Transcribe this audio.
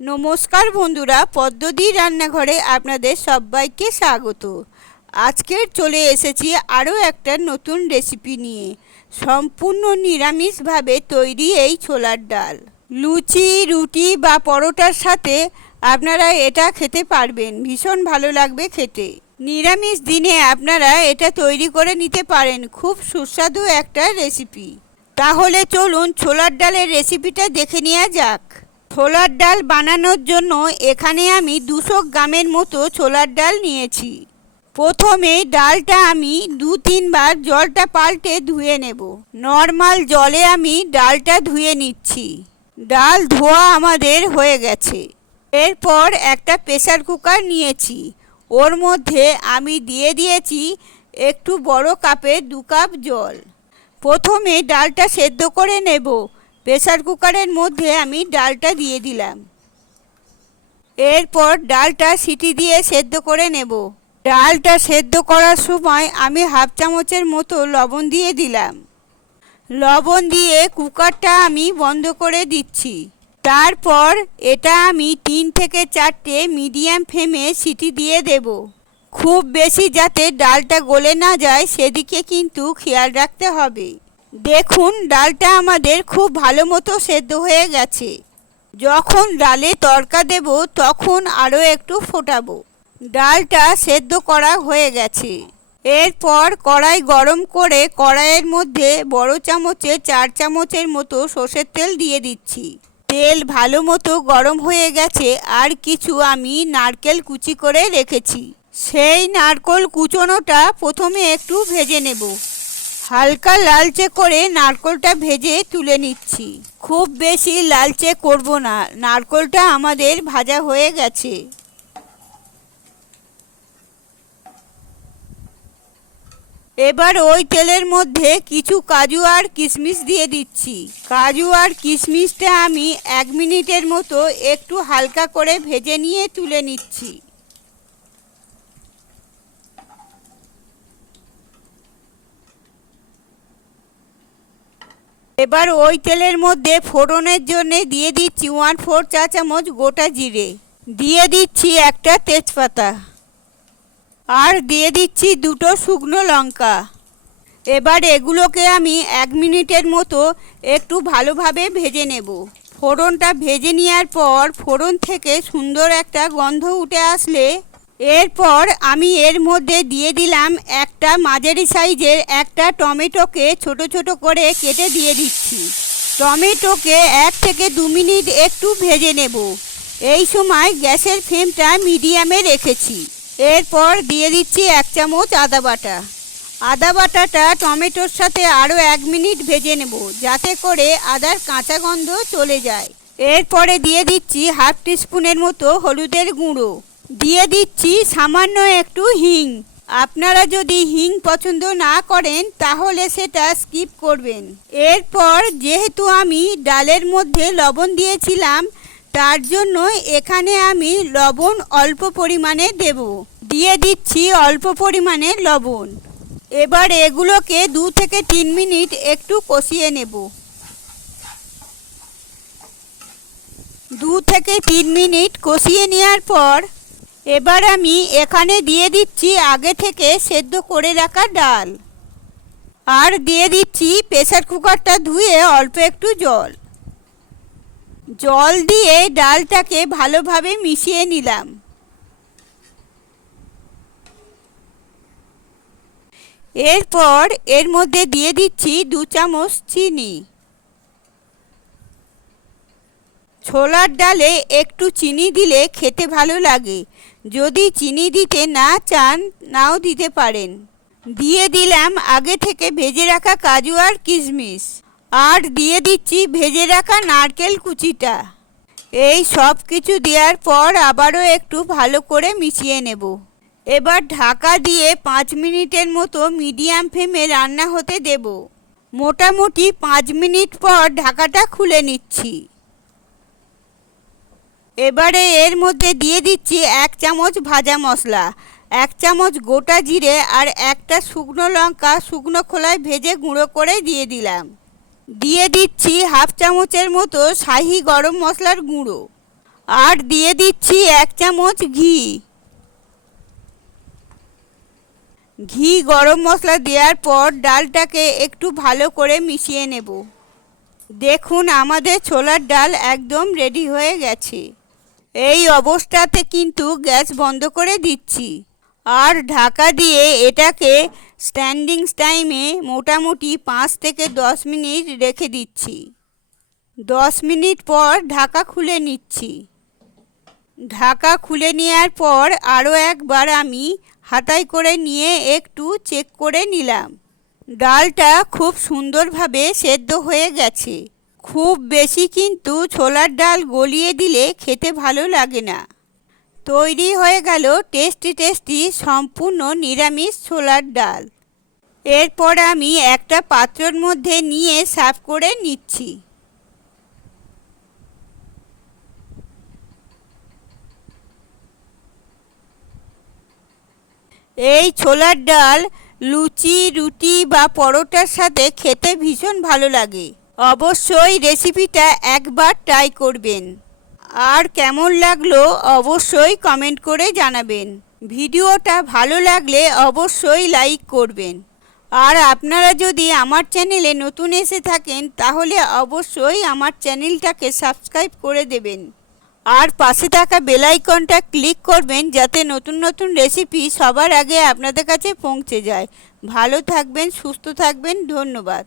নমস্কার বন্ধুরা, পদ্মদি রান্নাঘরে আপনাদের সবাইকে স্বাগত। আজকের চলে এসেছি আরও একটা নতুন রেসিপি নিয়ে। সম্পূর্ণ নিরামিষভাবে তৈরি এই ছোলার ডাল। লুচি, রুটি বা পরোটার সাথে আপনারা এটা খেতে পারবেন, ভীষণ ভালো লাগবে খেতে। নিরামিষ দিনে আপনারা এটা তৈরি করে নিতে পারেন, খুব সুস্বাদু একটা রেসিপি। তাহলে চলুন ছোলার ডালের রেসিপিটা দেখে নেওয়া যাক। ছোলার ডাল বানানোর জন্য এখানে আমি দুশো গ্রামের মতো ছোলার ডাল নিয়েছি। প্রথমে ডালটা আমি দু তিনবার জলটা পাল্টে ধুয়ে নেব। নর্মাল জলে আমি ডালটা ধুয়ে নিচ্ছি। ডাল ধোয়া আমাদের হয়ে গেছে। এরপর একটা প্রেসার কুকার নিয়েছি। ওর মধ্যে আমি দিয়ে দিয়েছি একটু বড় কাপে দু কাপ জল। প্রথমে ডালটা সেদ্ধ করে নেব। প্রেসার কুকারের মধ্যে আমি ডালটা দিয়ে দিলাম। এরপর ডালটা সিটি দিয়ে সেদ্ধ করে নেব। ডালটা সেদ্ধ করার সময় আমি হাফ চামচের মতো লবণ দিয়ে দিলাম। লবণ দিয়ে কুকারটা আমি বন্ধ করে দিচ্ছি। তারপর এটা আমি তিন থেকে চারটে মিডিয়াম ফ্লেমে সিটি দিয়ে দেব। খুব বেশি যাতে ডালটা গলে না যায়, সেদিকে কিন্তু খেয়াল রাখতে হবে। দেখুন, ডালটা আমাদের খুব ভালো মতো সেদ্ধ হয়ে গেছে। যখন ডালে তরকা দেব, তখন আরও একটু ফোটাবো। ডালটা সেদ্ধ করা হয়ে গেছে। এরপর কড়াই গরম করে কড়াইয়ের মধ্যে বড় চামচে চার চামচের মতো সর্ষের তেল দিয়ে দিচ্ছি। তেল ভালো মতো গরম হয়ে গেছে, আর কিছু আমি নারকেল কুচি করে রেখেছি। সেই নারকল কুচোনোটা প্রথমে একটু ভেজে নেব। হালকা লালচে করে নারকলটা ভেজে তুলে নিচ্ছি। খুব বেশি লালচে করব না, নারকলটা আমাদের ভাজা হয়ে গেছে। এবার ওই তেলের মধ্যে কিছু কাজু আর কিশমিশ দিয়ে দিচ্ছি। কাজু আর কিশমিশটা আমি এক মিনিটের মতো একটু হালকা করে ভেজে নিয়ে তুলে নিচ্ছি। এবার ওই তেলের মধ্যে ফোড়নের জন্য দিয়ে দিচ্ছি ওয়ান ফোর চা চামচ গোটা জিরে। দিয়ে দিচ্ছি একটা তেজপাতা। আর দিয়ে দিচ্ছি দুটো শুকনো লঙ্কা। এবার এগুলোকে আমি এক মিনিটের মতো একটু ভালোভাবে ভেজে নেব। ফোড়নটা ভেজে নেওয়ার পর ফোড়ন থেকে সুন্দর একটা গন্ধ উঠে আসলে এরপর আমি এর মধ্যে দিয়ে দিলাম একটা মাঝারি সাইজের একটা টমেটোকে ছোট ছোট করে কেটে দিয়ে দিচ্ছি। টমেটোকে এক থেকে দু মিনিট একটু ভেজে নেব। এই সময় গ্যাসের ফ্লেমটা মিডিয়ামে রেখেছি। এরপর দিয়ে দিচ্ছি এক চামচ আদা বাটা। আদা বাটাটা টমেটোর সাথে আরও এক মিনিট ভেজে নেব যাতে করে আদার কাঁচা গন্ধ চলে যায়। এরপরে দিয়ে দিচ্ছি হাফ টিস্পুনের মতো হলুদের গুঁড়ো। দিয়ে দিচ্ছি সামান্য একটু হিং। আপনারা যদি হিং পছন্দ না করেন, তাহলে সেটা স্কিপ করবেন। এরপর যেহেতু আমি ডালের মধ্যে লবণ দিয়েছিলাম, তার জন্য এখানে আমি লবণ অল্প পরিমাণে দেব। দিয়ে দিচ্ছি অল্প পরিমাণে লবণ। এবার এগুলোকে দু থেকে তিন মিনিট একটু কষিয়ে নেব। দু থেকে তিন মিনিট কষিয়ে নেওয়ার পর এবার আমি এখানে দিয়ে দিচ্ছি আগে থেকে সেদ্ধ করে রাখা ডাল। আর দিয়ে দিচ্ছি প্রেসার কুকারটা ধুয়ে অল্প একটু জল। জল দিয়ে ডালটাকে ভালোভাবে মিশিয়ে নিলাম। এরপর এর মধ্যে দিয়ে দিচ্ছি দু চামচ চিনি। ছোলার ডালে একটু চিনি দিলে খেতে ভালো লাগে। যদি চিনি দিতে না চান, নাও দিতে পারেন। দিয়ে দিলাম আগে থেকে ভেজে রাখা কাজু আর কিশমিশ। আর দিয়ে দিচ্ছি ভেজে রাখা নারকেল কুচিটা। এই সব কিছু দেওয়ার পর আবারও একটু ভালো করে মিশিয়ে নেব। এবার ঢাকা দিয়ে পাঁচ মিনিটের মতো মিডিয়াম ফ্লেমে রান্না হতে দেব। মোটামুটি পাঁচ মিনিট পর ঢাকাটা খুলে নিচ্ছি। এবারে এর মধ্যে দিয়ে দিচ্ছি এক চামচ ভাজা মশলা, এক চামচ গোটা জিরে আর একটা শুকনো লঙ্কা শুকনো খোলায় ভেজে গুঁড়ো করে দিয়ে দিলাম। দিয়ে দিচ্ছি হাফ চামচের মতো শাহি গরম মশলার গুঁড়ো আর দিয়ে দিচ্ছি এক চামচ ঘি। ঘি গরম মশলা দেওয়ার পর ডালটাকে একটু ভালো করে মিশিয়ে নেব। দেখুন আমাদের ছোলার ডাল একদম রেডি হয়ে গেছে। এই অবস্থাতে কিন্তু গ্যাস বন্ধ করে দিচ্ছি। আর ঢাকা দিয়ে এটাকে স্ট্যান্ডিং টাইমে মোটামুটি পাঁচ থেকে দশ মিনিট রেখে দিচ্ছি। দশ মিনিট পর ঢাকা খুলে নিচ্ছি। ঢাকা খুলে নেওয়ার পর আরও একবার আমি হাতায় করে নিয়ে একটু চেক করে নিলাম। ডালটা খুব সুন্দরভাবে সেদ্ধ হয়ে গেছে। খুব বেশি কিন্তু ছোলার ডাল গলিয়ে দিলে খেতে ভালো লাগে না। তৈরি হয়ে গেল টেস্টি টেস্টি সম্পূর্ণ নিরামিষ ছোলার ডাল। এরপর আমি একটা পাত্রের মধ্যে নিয়ে সার্ভ করে নিচ্ছি। এই ছোলার ডাল লুচি, রুটি বা পরোটার সাথে খেতে ভীষণ ভালো লাগে। অবশ্যই রেসিপিটা একবার ট্রাই করবেন। আর কেমন লাগল অবশ্যই কমেন্ট করে জানাবেন। ভিডিওটা ভালো লাগলে অবশ্যই লাইক করবেন। আর আপনারা যদি আমার চ্যানেলে নতুন এসে থাকেন, তাহলে অবশ্যই আমার চ্যানেলটাকে সাবস্ক্রাইব করে দেবেন। আর পাশে থাকা বেল আইকনটা ক্লিক করবেন, যাতে নতুন নতুন রেসিপি সবার আগে আপনাদের কাছে পৌঁছে যায়। ভালো থাকবেন, সুস্থ থাকবেন, ধন্যবাদ।